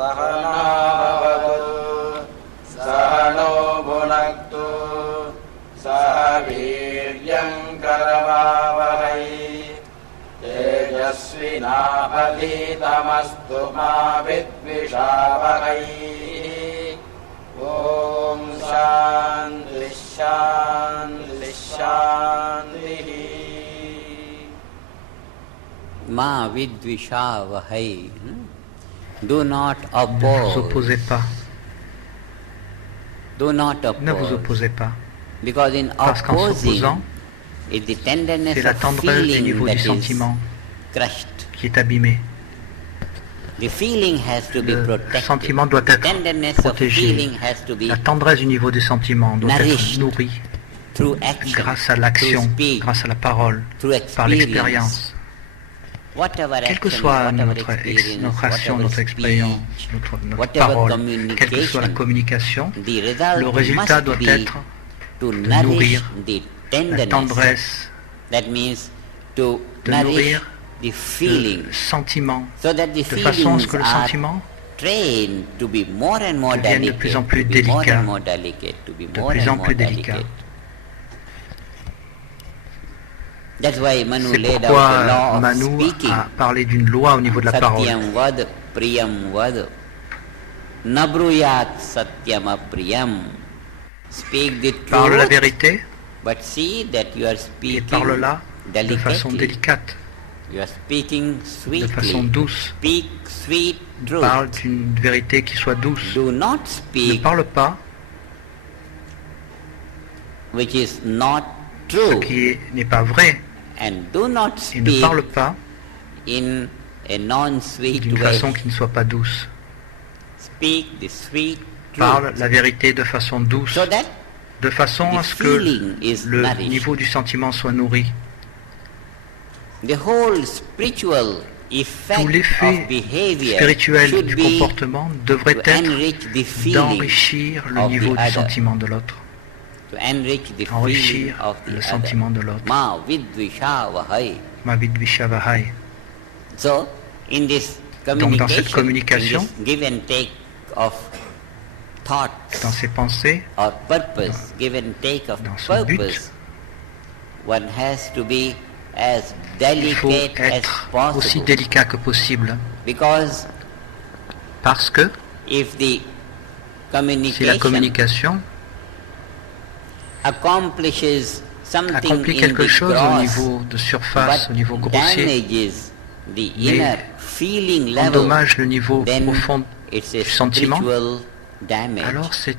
सहनावतु सहनो भुनक्तु सह वीर्यं करवावहै तेजस्विनावधीतमस्तु मा विद्विषावहै ॐ शान्ति शान्ति शान्तिः Ma vidvishavahai. Do not Ne vous opposez oppose. pas. Do not Ne vous oppose. opposez pas. Because in Parce qu'en opposing, s'opposant, it's the tenderness c'est la of tendresse du feeling niveau that du is sentiment crushed. qui est abîmée. The feeling has to be Le protected. sentiment doit The être tenderness of protégé. feeling has to be La tendresse du niveau du sentiment doit être nourished nourrie through action, grâce à l'action, through speech, grâce à la parole, through par experience. l'expérience. Whatever Quelle que action, soit whatever notre action, whatever notre expérience, speech, notre whatever parole, quelle que soit la communication, communication, the le résultat must doit be être to de nourish nourrir the la tenderness. tendresse, That means to de nourish nourrir the feeling, le sentiment, so that the de façon à ce feelings que le are sentiment trained to be more and more devienne de delicate, plus en plus to be more délicat, and more delicate, to be de more plus and en more plus délicat. delicate. That's why Manu C'est laid out the pourquoi law of Manu speaking. a parlé d'une loi au niveau de la parole. Satyam vad priyam vad nabruyat satyam apriyam. Speak the Parle la truth, vérité but see that you are et speaking parle-la de façon delicately. délicate, You are speaking de façon sweetly. douce. Speak sweet truth. Parle d'une vérité qui soit douce. Do not Ne speak parle pas which is not ce true, qui n'est pas vrai and do not et ne speak parle pas in a non-sweet d'une way. façon qui ne soit pas douce. Speak the sweet Parle truth, la vérité de façon douce, so that de façon à the ce que feeling is le nourished. niveau du sentiment soit nourri. The whole spiritual effect Tout l'effet of behavior spirituel should du be comportement devrait to être enrich the feeling, d'enrichir le of niveau the du other. sentiment de l'autre. to enrich the feeling Enrichir of the le other. sentiment de l'autre. Ma vidvishavahai. Ma vidvishavahai. So, in this Donc, dans cette communication, communication, in this give and take of thoughts dans ses pensées, or purpose, give and take of dans son but, purpose, one has to be as il faut delicate as être aussi possible. délicat que possible. Because Parce que if the si la communication communication accomplishes something accomplit in quelque the chose au gross, niveau de surface, au niveau but grossier, damages the mais inner feeling level, endommage le niveau then profond it's a du sentiment, spiritual damage. alors c'est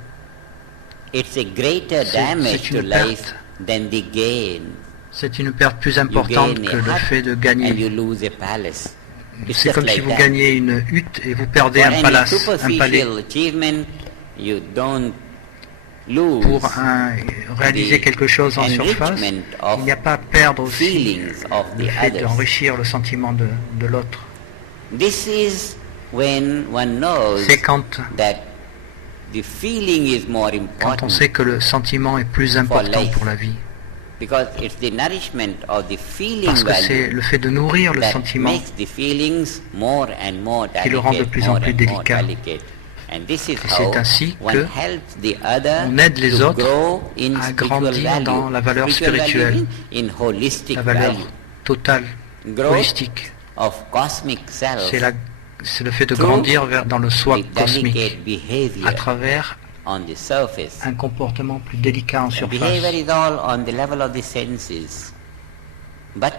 It's a greater damage c'est to une life perte. than the gain. une perte plus You importante gain que a le hut fait de and you gagner. lose a palace. It's C'est just comme like si vous that. gagnez une hutte et vous perdez For un any palace, un palais. superficial achievement, you don't lose Pour réaliser quelque chose en surface, enrichment of il n'y a pas à perdre aussi feelings of le the fait others. d'enrichir le sentiment de l'autre. This is when one knows C'est quand that the feeling is more on sait important, que le sentiment est plus important life. pour la vie. because it's the nourishment of the feeling Parce que c'est value le fait de nourrir le that sentiment makes the feelings more and more qui le rend de delicate, plus en more plus and more délicat. delicate. And this is Et c'est how ainsi one que helps the other on aide les to autres grow in à spiritual grandir value. dans la valeur Spiritual value spirituelle, in holistic la valeur value. totale, Growth holistique. of cosmic self C'est le fait de through grandir dans le soi the cosmique delicate behavior à travers on the surface. un comportement plus délicat en The surface. behavior is all on the level of the senses. But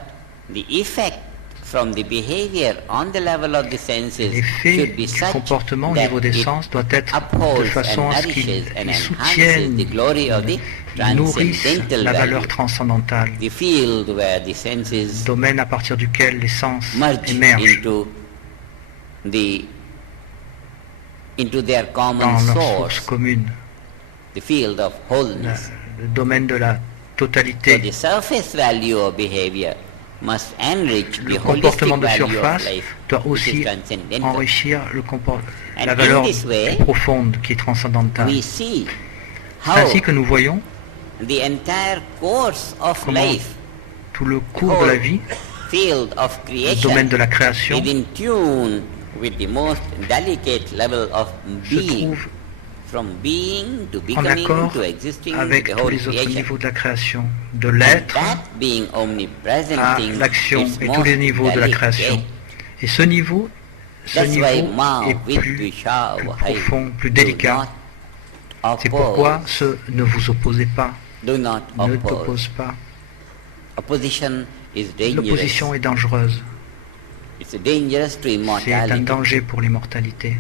the effect from the behavior on the level of the senses L'effet should be du such comportement au that niveau des it sens doit être de upholds façon and à ce qu'il nourishes and enhances soutienne, the glory of the nourrisse transcendental la valeur value, transcendantale, the field where the senses domaine à partir duquel les sens merge émergent into their common dans leur source source, commune, the field of wholeness. le domaine de la So totalité. the surface value of behavior must enrich the Le holistic comportement de value of surface life, doit which is aussi transcendental. enrichir And la in valeur this way, plus profonde qui est transcendantale. We see C'est how ainsi que nous voyons the entire course of comment life, tout le cours de la vie, field of le domaine creation, de la création, is in tune with the most delicate level of se being, trouve from being to en becoming accord to existing avec the tous whole les autres creation. niveaux de la création, de And l'être that being omnipresent à thing, l'action it's et tous most les niveaux de la delicate. création. Et ce niveau That's why Ma est plus Vidvisha profond, plus do délicat. not C'est pourquoi oppose, ne vous opposez pas, do not ne oppose. t'oppose pas. Opposition is dangerous. L'opposition est dangereuse, It's dangerous to c'est un immortality. danger pour l'immortalité.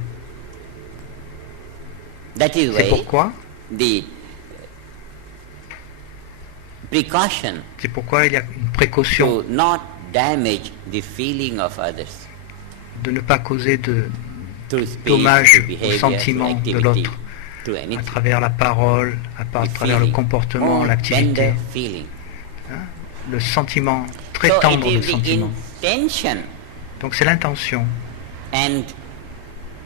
That is C'est why pourquoi, the precaution c'est pourquoi il y a une précaution to not damage the feeling of others de ne pas causer de through speech, dommage through au behavior, sentiment through de activity, l'autre, through à anything. travers la parole, à The travers le feeling, comportement, more l'activité. tender feeling. Le sentiment, très So tendre it le is the sentiment. intention Donc c'est l'intention. and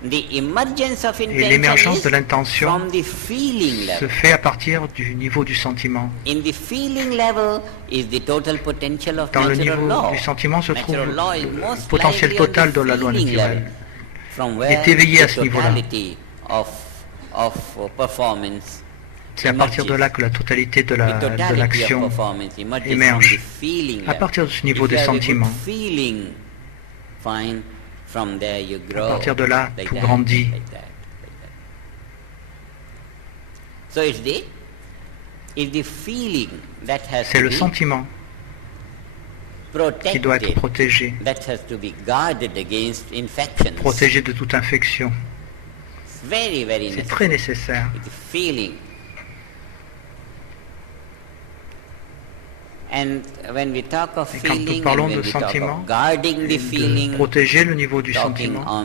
the emergence of Et intention l'émergence is de l'intention from the feeling se level. fait à partir du niveau du sentiment. In the feeling level is the total potential of Dans le natural niveau law. du sentiment se trouve Natural law is le most potentiel lively on total the de la loi feeling naturelle. level, from Il where est éveillé à the ce niveau-là. totality of performance C'est à partir de là que la totalité de l'action émerge. À partir de ce niveau des sentiments. À partir de là, tout grandit. C'est le sentiment qui doit être protégé, protégé de toute infection. C'est très nécessaire. Et quand nous parlons de sentiment, de protéger le niveau du sentiment, au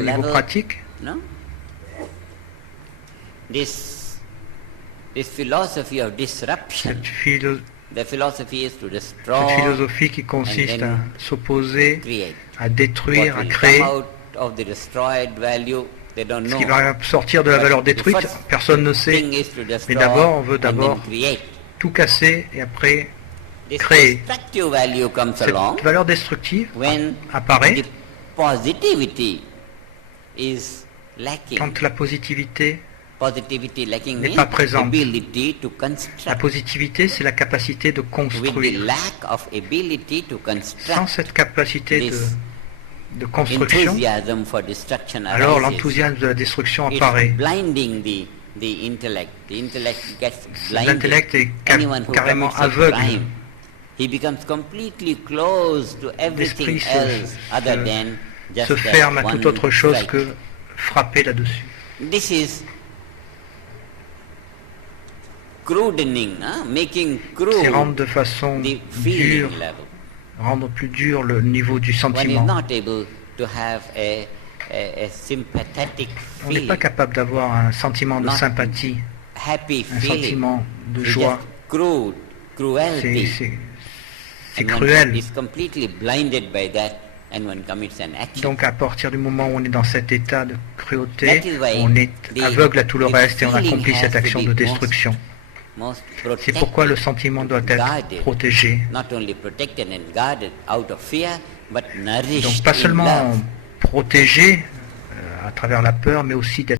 niveau pratique, this philosophy of disruption, cette the philosophy is to destroy philosophie qui consiste à s'opposer, create. à détruire, What à will créer, come out of the destroyed value, they don't ce know. qui va sortir de la valeur détruite, personne ne sait. Thing is to destroy Mais d'abord, on veut and then d'abord create. tout casser et après This créer. destructive value comes along Cette valeur destructive when apparaît the positivity is lacking. quand la positivité Lacking n'est means pas présente. ability to La construct. positivité, c'est la capacité de With the construire. lack of ability to Sans construct, cette capacité this de construction, enthusiasm for destruction alors arises. l'enthousiasme de la destruction It's apparaît. blinding the intellect. The intellect gets blinded. L'intellect est Anyone who carrément commits a aveugle. crime, he becomes completely closed to everything L'esprit else other than just se that ferme à one toute autre chose strike. que frapper là-dessus. This is crudening, making C'est crude rendre de façon the dure, feeling level. rendre plus dur le niveau du One is sentiment. not able to have a sympathetic On n'est feeling, pas capable d'avoir un sentiment de Not sympathie, happy un feeling. sentiment de It's joie. just crude, cruelty. C'est And one cruel. is completely blinded by that and one commits an action. Donc à partir du moment où on est dans cet état de cruauté, That is why on est the- aveugle à tout le the reste et on feeling accomplit has cette to action be de destruction. Most C'est protected, pourquoi le sentiment doit être guarded, protégé. not only protected and guarded out of fear, but nourished Donc pas in seulement love. protégé à travers la peur, mais aussi d'être